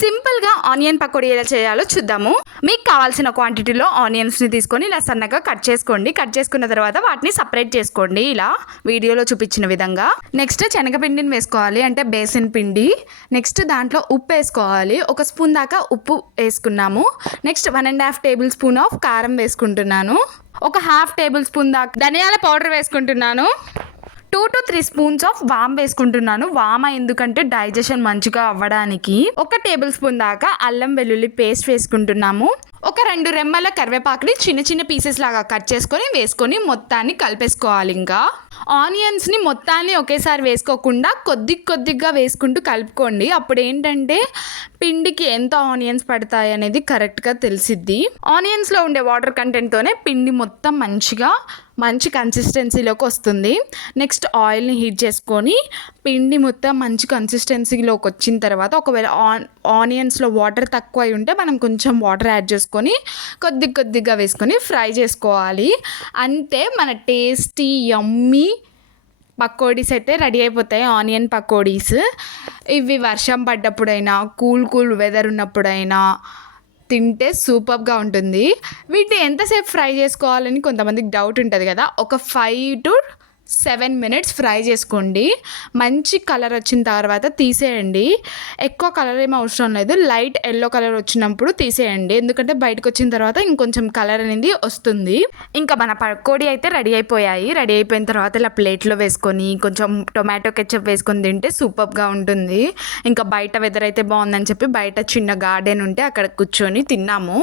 సింపుల్గా ఆనియన్ పకోడీ ఎలా చేయాలో చూద్దాము. మీకు కావాల్సిన క్వాంటిటీలో ఆనియన్స్ని తీసుకొని ఇలా సన్నగా కట్ చేసుకోండి. కట్ చేసుకున్న తర్వాత వాటిని సపరేట్ చేసుకోండి. ఇలా వీడియోలో చూపించిన విధంగా. నెక్స్ట్ శనగపిండిని వేసుకోవాలి. అంటే బేసన్ పిండి. నెక్స్ట్ దాంట్లో ఉప్పు వేసుకోవాలి. ఒక స్పూన్ దాకా ఉప్పు వేసుకున్నాము. Next one and half tablespoon of కారం వేసుకుంటున్నాను. ఒక హాఫ్ టేబుల్ స్పూన్ దాకా ధనియాల పౌడర్ వేసుకుంటున్నాను. Two to three spoons of వామ్ వేసుకుంటున్నాను. వామ ఎందుకంటే డైజెషన్ మంచిగా అవ్వడానికి. ఒక టేబుల్ స్పూన్ దాకా అల్లం వెల్లుల్లి పేస్ట్ వేసుకుంటున్నాము. ఒక రెండు రెమ్మల కరివేపాకుని చిన్న చిన్న పీసెస్ లాగా కట్ చేసుకొని వేసుకొని మొత్తాన్ని కలిపేసుకోవాలి ఇంకా. ఆనియన్స్ని మొత్తాన్ని ఒకేసారి వేసుకోకుండా కొద్ది కొద్దిగా వేసుకుంటూ కలుపుకోండి. అప్పుడు ఏంటంటే పిండికి ఎంత ఆనియన్స్ పడతాయి అనేది కరెక్ట్గా తెలిసిద్ది. ఆనియన్స్లో ఉండే వాటర్ కంటెంట్తోనే పిండి మొత్తం మంచిగా మంచి కన్సిస్టెన్సీలోకి వస్తుంది. నెక్స్ట్ ఆయిల్ని హీట్ చేసుకొని పిండి మొత్తం మంచి కన్సిస్టెన్సీలోకి వచ్చిన తర్వాత ఒకవేళ ఆన్ ఆనియన్స్లో వాటర్ తక్కువ అయి ఉంటే మనం కొంచెం వాటర్ యాడ్ చేసుకొని కొద్ది కొద్దిగా వేసుకొని ఫ్రై చేసుకోవాలి. అంతే మన టేస్టీ యమ్మీ పకోడీస్ అయితే రెడీ అయిపోతాయి ఆనియన్ పకోడీస్. ఇవి వర్షం పడ్డప్పుడైనా కూల్ కూల్ వెదర్ ఉన్నప్పుడైనా తింటే సూపర్గా ఉంటుంది. వీటిని ఎంతసేపు ఫ్రై చేసుకోవాలని కొంతమందికి డౌట్ ఉంటుంది కదా? ఒక five to seven minutes fry చేసుకోండి. మంచి కలర్ వచ్చిన తర్వాత తీసేయండి. ఎక్కువ కలర్ ఏం అవసరం లేదు. లైట్ ఎల్లో కలర్ వచ్చినప్పుడు తీసేయండి. ఎందుకంటే బయటకు వచ్చిన తర్వాత ఇంకొంచెం కలర్ అనేది వస్తుంది. ఇంకా మన పకోడీ అయితే రెడీ అయిపోయాయి. రెడీ అయిపోయిన తర్వాత ఇలా ప్లేట్లో వేసుకొని కొంచెం టొమాటో కెచప్ వేసుకొని తింటే సూపర్గా ఉంటుంది. ఇంకా బయట వెదర్ అయితే బాగుందని చెప్పి బయట చిన్న గార్డెన్ ఉంటే అక్కడ కూర్చొని తిన్నాము.